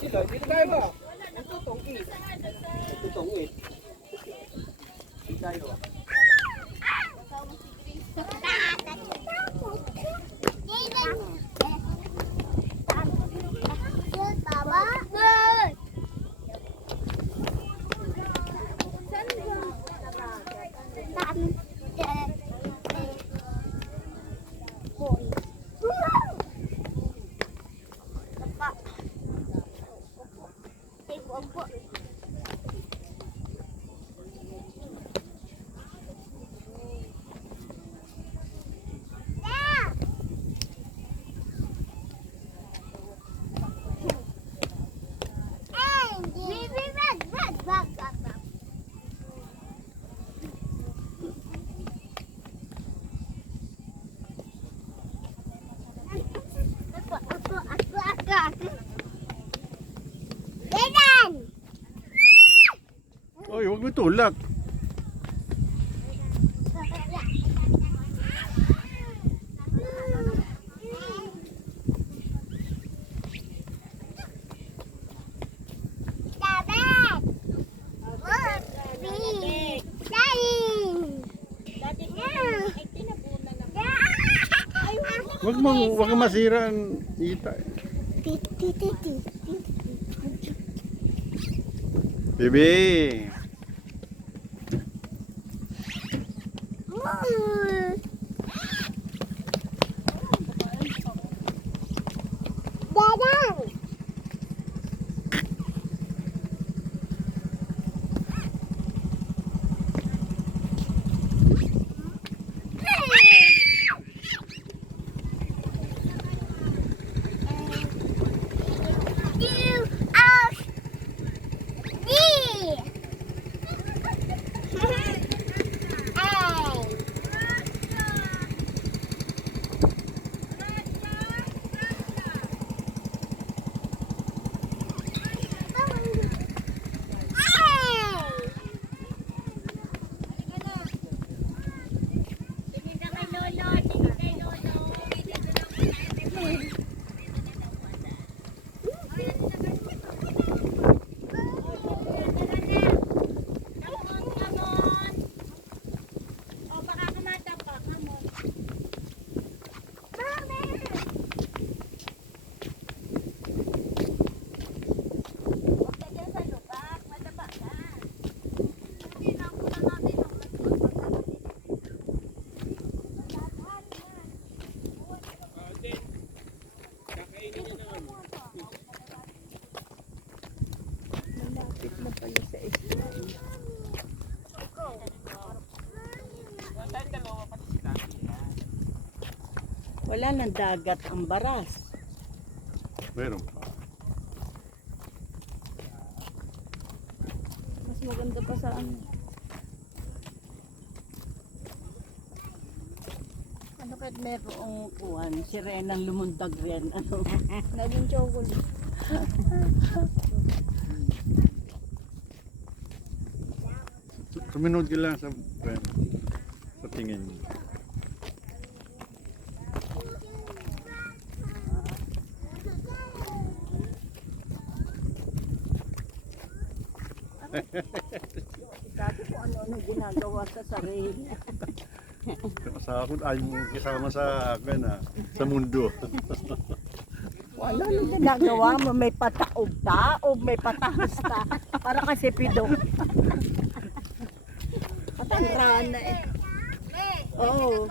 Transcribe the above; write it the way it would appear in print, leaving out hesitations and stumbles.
Sila, dito tayo ba? Ito tongki. Ito tongki. Tayo. Oy, huwag mo tulak. Huwag mo masira ang ita. Bebe. Wala nang dagat ang Baras. Meron pa. Mas maganda pa sa ano. Ano kahit merong kuwan, sirenang lumundag rin. Ano? Naging chocolate. Sumunod ka lang sa tingin mo. Dati kung ano ginagawa sa sarili. Sa akin, ay kasama sa akin sa mundo. Ano ginagawa mo? May pataob-taob, may patahasta. Para kasi pido. Patang rana eh. Oo.